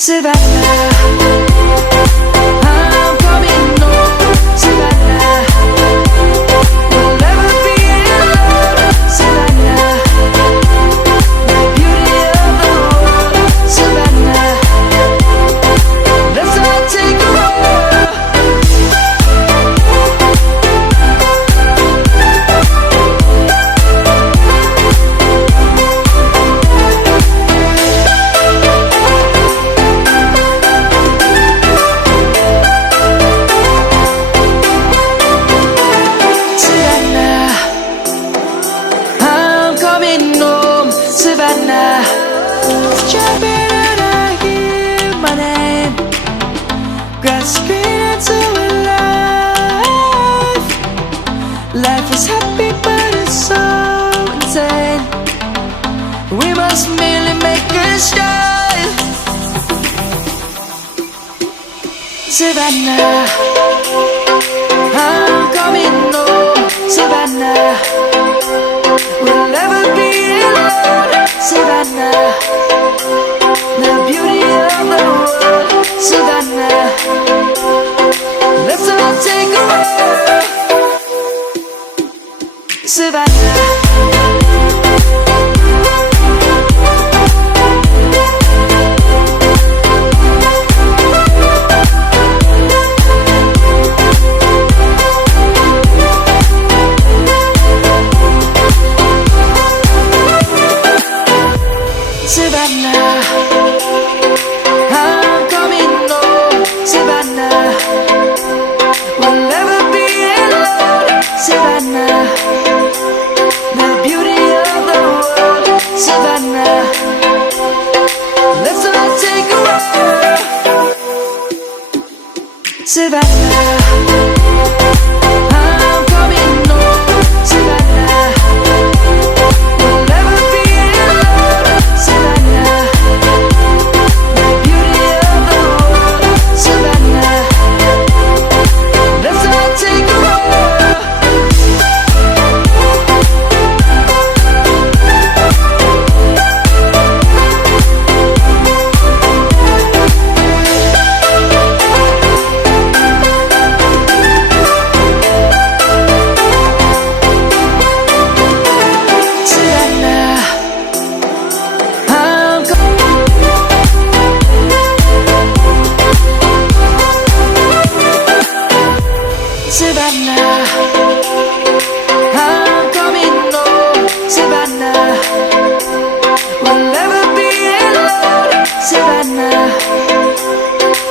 Savannah, I'm coming home, Savannah. We'll never be alone, Savannah. The beauty of the world, Savannah. Let's all take a walk. Savannah, jumping and I hear my name, grasping into a life. Life is happy but it's so insane. We must merely make a start. Savannah, I'm coming home, Savannah. We'll never be alone, Savannah. The beauty of the world, Savannah. Let's all take a walk, Savannah. Savannah, I'm coming home, Savannah. We'll never be alone, Savannah. The beauty of the world, Savannah. Let's all take a walk, Savannah. I'm coming home, Savannah. We'll never be alone, Savannah. The beauty of the world, Savannah. Let's all take a walk. Savannah, I'm coming home, Savannah. We'll never be alone, Savannah.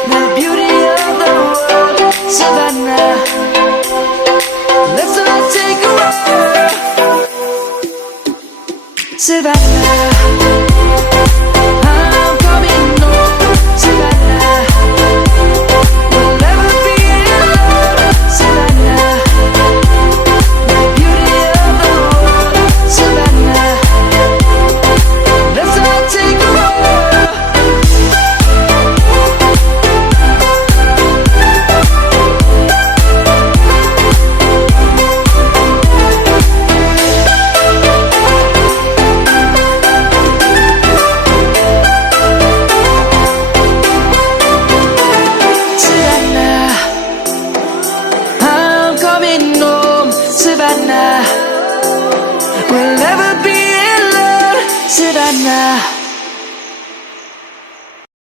The beauty of the world, Savannah. Let's all take a walk, Savannah. I'm coming home, Savannah. We'll never be alone, Savannah. The beauty of the world, Savannah. Let's all take a walk. Savannah, I'm coming home, Savannah. We'll never be alone, Savannah.